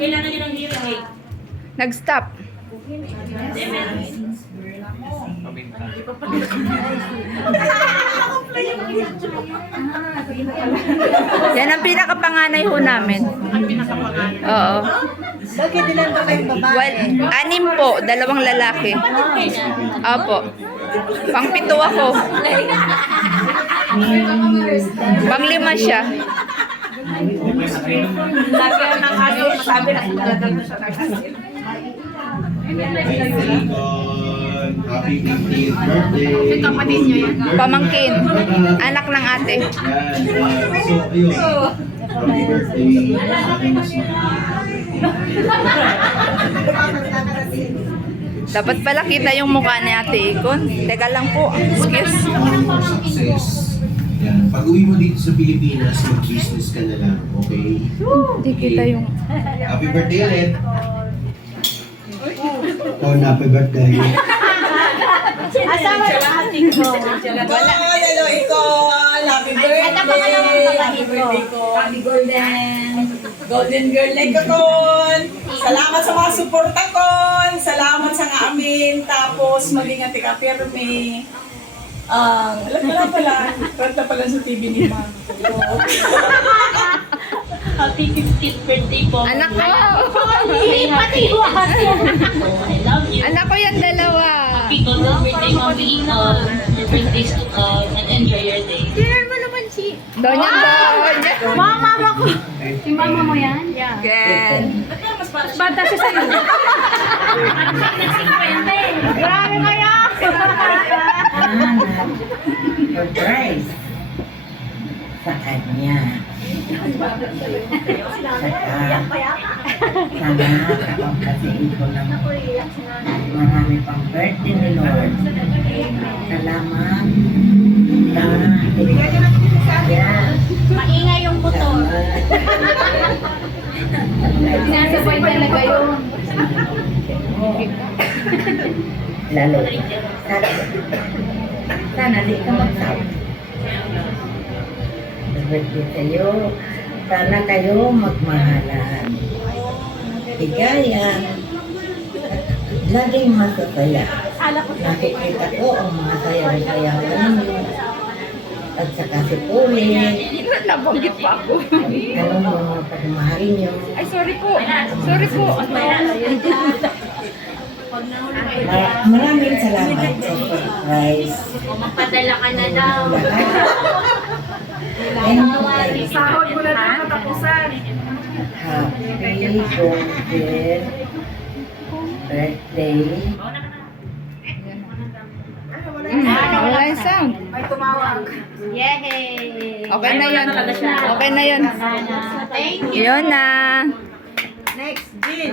Kailangan nyo ng hearing aid. Nag-stop. Yan ang pinakapanganay ho namin. Oo. Bakit ilan ba kayong babae? Well, 6 po, 2 lalaki. Opo. Pang-7 ako. Pang-5 siya. Lagi ang nakaso, masabi na talagang siya nakasin. Happy 15th birthday. Kapatid niyo yan? Pamangkin. Anak ng ate. Yan. So, ayun. Happy birthday. Dapat pala kita yung mukha ni Ate Ikon. Teka lang po. Excuse. Success. Yan. Pag uwi mo dito sa Pilipinas, mag-business ka na lang. Okay? Hindi kita yung... Happy birthday ulit. Oh, happy birthday. Asawa na ating ko. Hello, Icon! Happy birthday! At ang pangalawang Happy kapatid ko. birthday ko! Happy Golden Girl like ko, Kon! Salamat sa mga suporta, Kon! Salamat sa nga amin! Tapos, mag-ingat ka, Pirmi! Alam ko lang pala, kanta pala sa TV ni Mama. Happy 15th birthday po. Anak ko! Pati I love you. Anak ko yan 2. Happy golden birthday, Mami Icon. Your birthday is to come and enjoy your day. Dinner mo naman si... Donya, donya. Mama ko. Si mama mo yan? Yeah. Ken. Bata siya sa'yo. Grabe kaya. Surprise sa kanya. Sana kapagkasiin ko ng marami pang birthday ni Lord. Salamat. Yan. Maingay yung motor. Sinasabay talaga yun. Lalo. Sana di ka magsawa. Birthday kayo. Sana kayo magmahalan. Bigayan. Laging masasaya. Nakikita ko ang mga saya-saya ninyo. At saka si Puli. Nabanggit pa ako. Anong mga pagmahalin nyo. Ay, sorry po. Sorry po. Maraming salamat sa surprise. Magpadala ka na daw. Sahod ko na ng katapusan. Happy golden birthday. Wala yung sound. May tumawag. Yay! Okay na yun. Okay na yun. Thank you. Yun na. Next, Jean.